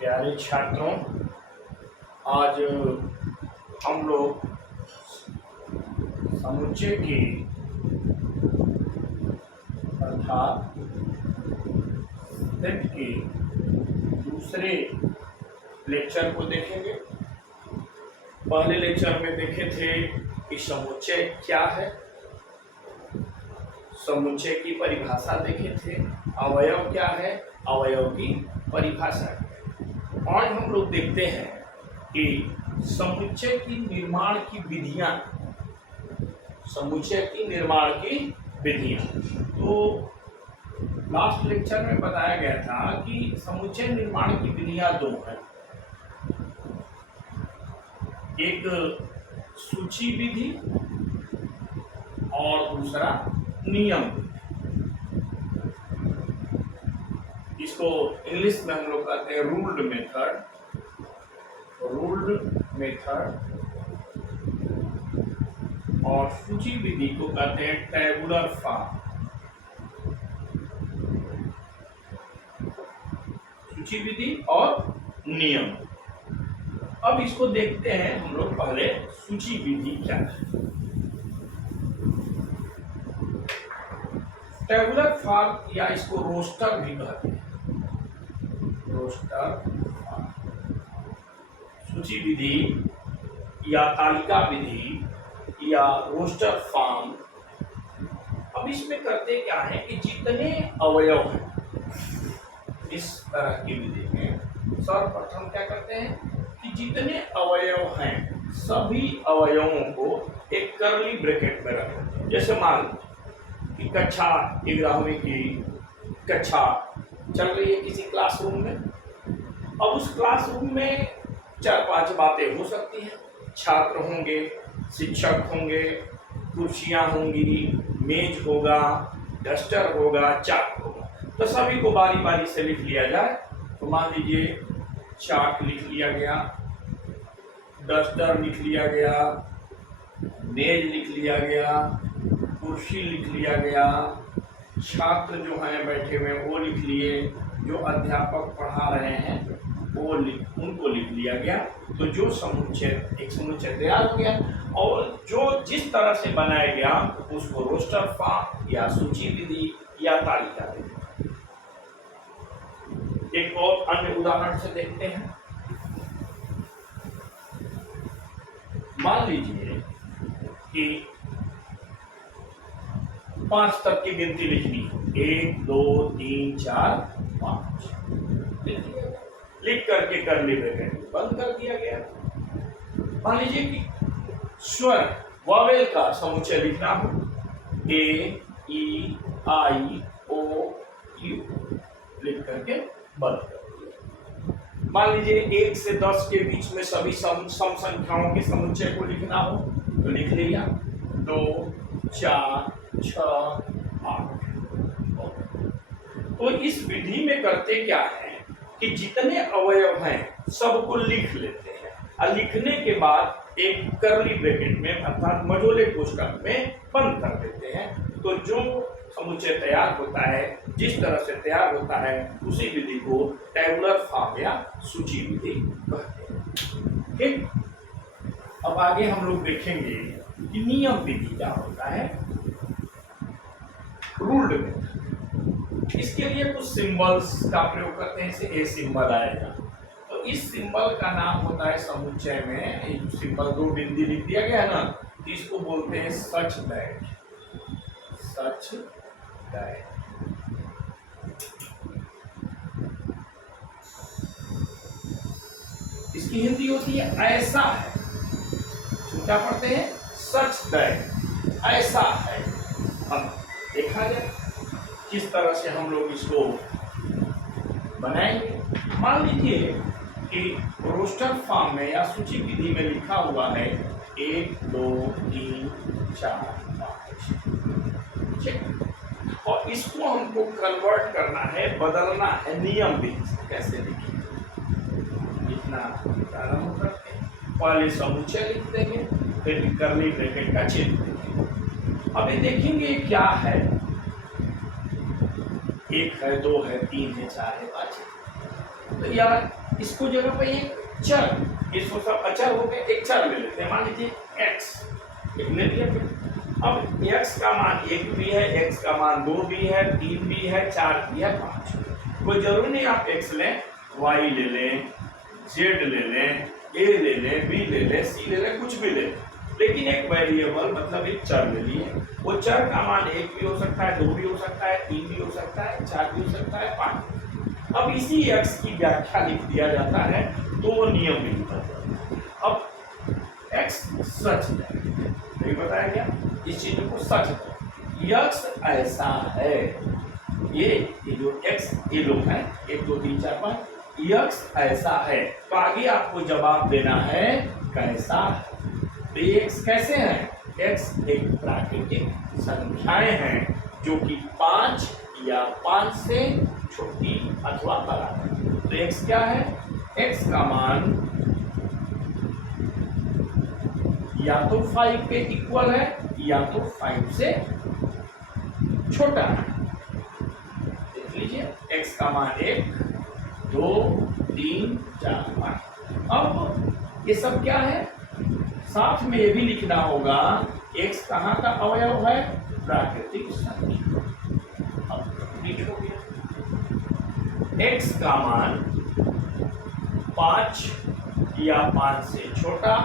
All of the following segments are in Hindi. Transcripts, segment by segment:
प्यारे छात्रों, आज हम लोग समुच्चय के अर्थात सेट के दूसरे लेक्चर को देखेंगे। पहले लेक्चर में देखे थे कि समुच्चय क्या है, समुच्चय की परिभाषा देखे थे, अवयव क्या है, अवयव की परिभाषा। आज हम लोग देखते हैं कि समुच्चय की निर्माण की विधियां, समुच्चय की निर्माण की विधियां। तो लास्ट लेक्चर में बताया गया था कि समुच्चय निर्माण की विधियां दो हैं, एक सूची विधि और दूसरा नियम। इसको इंग्लिश में हम लोग कहते हैं रूल्ड मेथड, और सूची विधि को कहते हैं टेबुलर फॉर्म। सूची विधि और नियम। अब इसको देखते हैं हम लोग। पहले सूची विधि क्या है। टेबुलर फॉर्म या इसको रोस्टर भी कहते हैं, रोस्टर फॉर्म, सूची विधि या तालिका विधि या रोस्टर फॉर्म। अब इसमें करते क्या है कि जितने अवयव हैं इस तरह की विधि में, सर्वप्रथम क्या करते हैं कि जितने अवयव हैं सभी अवयवों को एक कर्ली ब्रैकेट में रखते हैं। जैसे मान लो कि कक्षा 11वीं की कक्षा चल रही है किसी क्लासरूम में। अब उस क्लासरूम में 4-5 बातें हो सकती हैं। छात्र होंगे, शिक्षक होंगे, कुर्सियां होंगी, मेज होगा, डस्टर होगा, चार्ट होगा। तो सभी को बारी बारी से लिख लिया जाए। तो मान लीजिए चार्ट लिख लिया गया, डस्टर लिख लिया गया, मेज लिख लिया गया, कुर्सी लिख लिया गया, छात्र जो हैं बैठे हुए वो लिख लिए, जो अध्यापक पढ़ा रहे हैं वो उनको लिख लिया गया। तो जो समुच्चय, एक समुच्चय तैयार हो गया और जो जिस तरह से बनाया गया उसको रोस्टर फॉर्म या सूची विधि या तालिका विधि। एक और अन्य उदाहरण से देखते हैं। मान लीजिए कि 5 तक की गिनती लिखनी है, 1 2 3 4 5, लिख करके कर्ली ब्रैकेट बंद कर दिया गया। मान लीजिए कि स्वर वॉवेल का समुच्चय लिखना हो, ए ई आई ओ यू, लिख करके बंद कर दिया। मान लीजिए 1 से 10 के बीच में सभी सम संख्याओं के समुच्चय को लिखना हो तो लिख लिया, 2 4 6 8। तो इस विधि में करते क्या है कि जितने अवयव हैं सबको लिख लेते हैं और लिखने के बाद एक कर्ली ब्रैकेट में अर्थात मझोले कोष्ठक में बंद कर देते हैं। तो जो समुच्चय तैयार होता है, जिस तरह से तैयार होता है, उसी विधि को टेबुलर फॉर्म या सूची विधि कहते हैं। ठीक, अब आगे हम लोग देखेंगे कि नियम विधि क्या होता है, रूल्ड मेथड। इसके लिए कुछ सिंबल्स का प्रयोग करते हैं। जैसे ए सिंबल आएगा तो इस सिंबल का नाम होता है समुच्चय में, एक सिंबल 2 बिंदी लिख दिया गया है ना, इसको बोलते हैं सच दैट, सच दैट। इसकी हिंदी होती है ऐसा है। तो क्या पढ़ते हैं, सच दैट, ऐसा है। अब देखा जाए किस तरह से हम लोग इसको बनाएंगे। मान लीजिए कि रोस्टर फॉर्म में या सूची विधि में लिखा हुआ है 1 2 3 4 5, ठीक। और इसको हमको कन्वर्ट करना है, बदलना है नियम विधि से। कैसे लिखें, लिखना प्रारंभ करते हैं। पहले समुच्चय लिख देंगे, फिर कर्ली ब्रैकेट का चिन्ह देंगे। अभी देखेंगे क्या है, 1 है, 2 है, 3 है, 4 है, 5 है। तो यार इसको जगह पे एक चर, इसको सब अचर हो गए, एक चर ले लेते हैं, मान लीजिए x ले लिया। अब x का मान 1 भी है, x का मान 2 भी है, 3 भी है, 4 भी है, 5। कोई जरूरी नहीं आप x लें, y ले लें, z ले लें, a ले लें, b ले लें, c ले लें, कुछ भी ले लें, लेकिन एक वेरिएबल मतलब एक चर ले लिए। वो चर का मान 1 भी हो सकता है, 2 भी हो सकता है, 3 भी हो सकता है, 4 भी हो सकता है, 5। अब इसी x की व्याख्या लिख दिया जाता है, तो वो नियम भी लिखा जाता है। अब x सच है, नहीं बताया गया, इस चीज को सच है, x ऐसा है, ये जो x ये लोग हैं 1 2 3 4 5, x ऐसा है, तो आगे आपको जवाब देना है कैसा है। तो ये x कैसे हैं? x एक प्राकृतिक संख्याएं हैं जो कि 5 या 5 से छोटी अथवा बराबर। तो x क्या है? x का मान या तो 5 के इक्वल है या तो 5 से छोटा है। देख लीजिए x का मान 1 2 3 4 5। अब ये सब क्या है? साथ में ये भी लिखना होगा x कहाँ का अवयव है? प्राकृतिक संख्या। अब लिखोगे x का मान 5 या 5 से छोटा,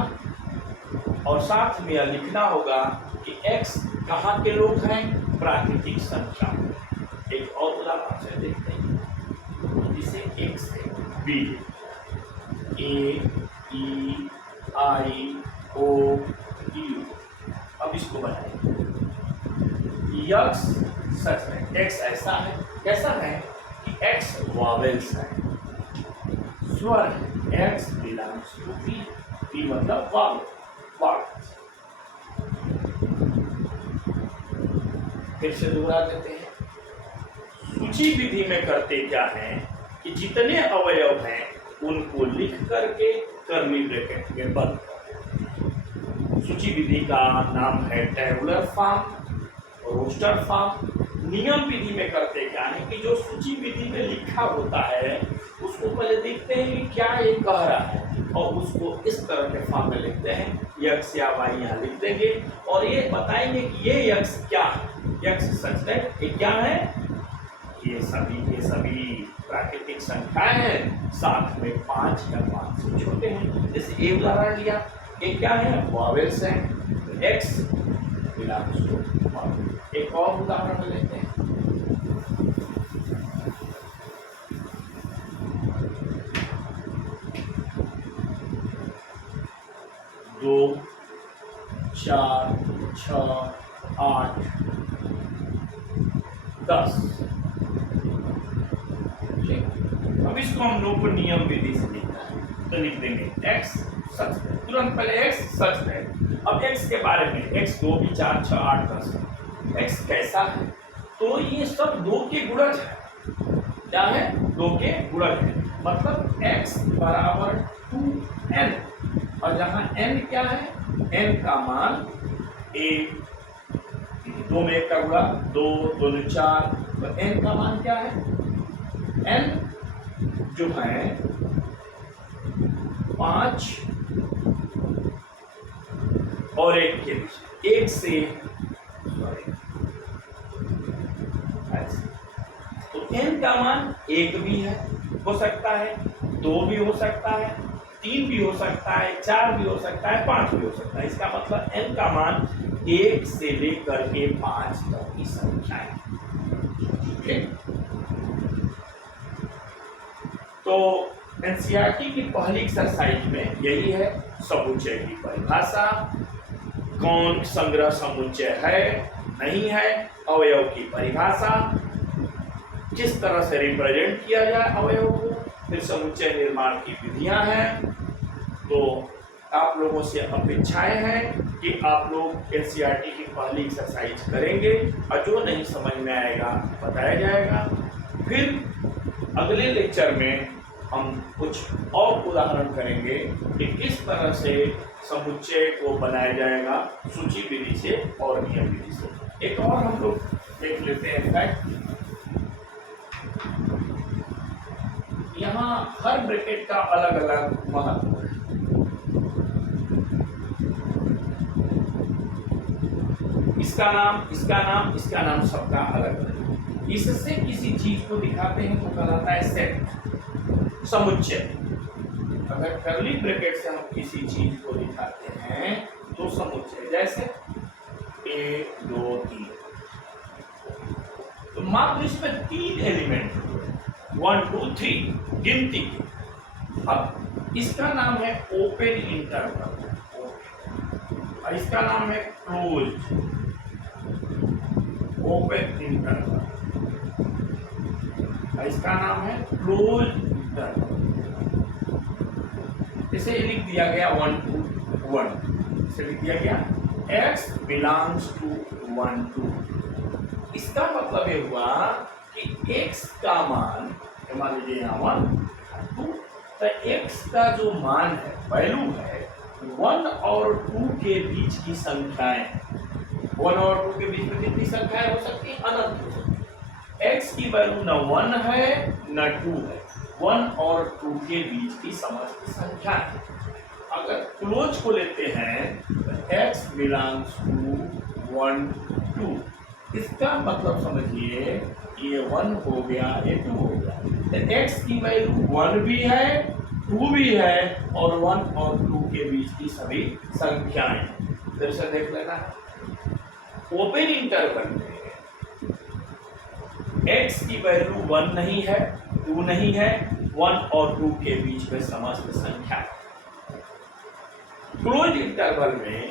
और साथ में यह लिखना होगा कि x कहाँ के लोग हैं? प्राकृतिक संख्या। एक और उदाहरण से देखते हैं, जिसे x है b, a e i o u। अब इसको बनाएंगे, x सच है, x ऐसा है, कैसा है कि x वॉवेल्स है, स्वर है, x belongs to p, p मतलब वॉवेल। फिर से दोहरा देते हैं, सूची विधि में करते क्या है कि जितने अवयव हैं उनको लिख करके कर्ली ब्रैकेट में बंद कर। सूची विधि का नाम है टेबुलर फॉर्म, रोस्टर फॉर्म। नियम विधि में करते क्या है कि जो सूची विधि में लिखा होता है उसको पहले देखते हैं कि क्या ये कह रहा है, और उसको इस तरह के फॉर्म में लिखते हैं, x या y यहाँ लिख देंगे, और ये बताएंगे कि ये x क्या है। x सच है, ये क्या है? ये सभी प्राकृतिक संख्याएं हैं, साथ में 5 या 5 से छोटे हैं। जैसे एक उदाहरण लिया, ये क्या है? वॉवेल्स हैं, x बिलोंग्स टू वॉवेल। एक और उदाहरण लेते हैं, दो 4 6 8 10। अब इसको हम लोग को नियम विधि से लिखना है, तो लिख देंगे x सच है, तुरंत पहले x सच है। अब x के बारे में, x 2 भी 4 6 8 10, x कैसा है? तो ये सब 2 के गुणज है। क्या है? 2 के गुणज है, मतलब x बराबर 2n, और जहां n क्या है? n का मान 1, 2 में 1 का गुणा 2 2 4, तो n का मान क्या है? n जो है 5 और 1 के बीच, 1 से तो n का मान 1 भी है, हो सकता है 2 भी हो सकता है, 3 भी हो सकता है, 4 भी हो सकता है, 5 भी हो सकता है। इसका मतलब n का मान 1 से लेकर के 5 तक की संख्या है। तो एनसीईआरटी की पहली एक्सरसाइज में यही है, समुच्चय की परिभाषा, कौन संग्रह समुच्चय है नहीं है, अवयव की परिभाषा, किस तरह से रिप्रेजेंट किया जाए अवयव को, फिर समुच्चय निर्माण की विधियां हैं। तो आप लोगों से अपेक्षाएं हैं कि आप लोग एनसीईआरटी की पहली एक्सरसाइज करेंगे, और जो नहीं समझ में आएगा बताया जाएगा। फिर अगले लेक्चर में हम कुछ और उदाहरण करेंगे कि किस तरह से समुच्चय को बनाया जाएगा सूची विधि से और नियम विधि से। एक और हम लोग देख लेते हैं फैक्ट, यहाँ हर ब्रैकेट का अलग अलग महत्व है। इसका नाम, इसका नाम, इसका नाम, सबका अलग अलग। इससे किसी चीज को दिखाते हैं तो कहलाता है सेट, समुच्चय। अगर कर्ली ब्रैकेट से हम किसी चीज को दिखाते हैं तो समुच्चय, जैसे 1 2 3, तो मात्र इसमें 3 एलिमेंट, 1 2 3 गिनती के। अब इसका नाम है ओपन इंटरवल, और इसका नाम है क्लोज ओपन इंटरवल, और इसका नाम है क्लोज इंटरवल। इसे लिख दिया गया 1 to 1, इसे लिख दिया गया x belongs to 1 to। इसका मतलब ये हुआ कि x का मान, मान लीजिए यहाँ 1 2, तो x का जो मान है, वैल्यू है 1 और 2 के बीच की संख्याएं। 1 और 2 के बीच में कितनी संख्याएं हो सकती हैं? अनंत हो सकती है। x की वैल्यू न 1 है न 2 है, 1 और 2 के बीच की समस्त संख्या है। अगर क्लोज को लेते हैं तो x बिलोंग्स टू 1 2, इसका मतलब समझिए ये 1 हो गया, ये 2 हो गया, तो x की वैल्यू 1 भी है 2 भी है और 1 और 2 के बीच की सभी संख्याएं। फिर से देख लेना, ओपन इंटरवल में x की वैल्यू 1 नहीं है 2 नहीं है, 1 और 2 के बीच में समस्त संख्या। क्लोज इंटरवल में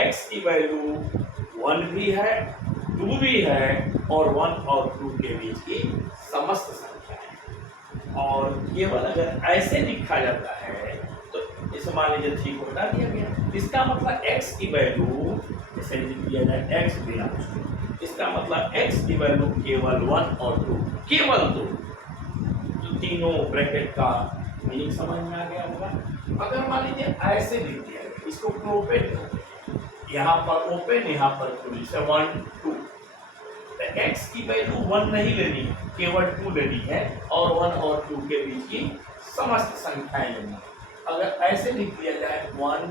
x की वैल्यू 1 भी है 2 भी है और 1 और 2 के बीच की समस्त संख्या है। और केवल अगर ऐसे लिखा जाता है तो इसे मान लीजिए 3 को हटा दिया गया, इसका मतलब x की वैल्यू इसे लिख दिया जाए x बिलोंग्स टू, इसका मतलब x की वैल्यू केवल 1 और 2, केवल 2। तो तीनों ब्रैकेट का मीनिंग समझ में आ गया होगा। अगर मान लीजिए ऐसे लिख दिया, इसको ओपन, यहाँ पर ओपन यहाँ पर खुली से 1 2, तो x की वैल्यू 1 नहीं लेनी है, केवल 2 लेनी है और 1 और 2 के बीच की समस्त संख्याएं लेनी है। अगर ऐसे लिख दिया जाए 1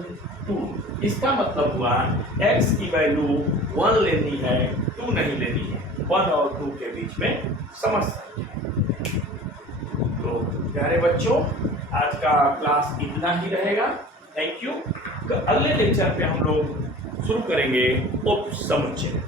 2, इसका मतलब हुआ x की वैल्यू 1 लेनी है 2 नहीं लेनी है, 1 और 2 के बीच में समस्त संख्या। तो प्यारे बच्चों, आज का क्लास इतना ही रहेगा। Thank you. अगले लेक्चर पे हम लोग शुरू करेंगे उप समुच्चय।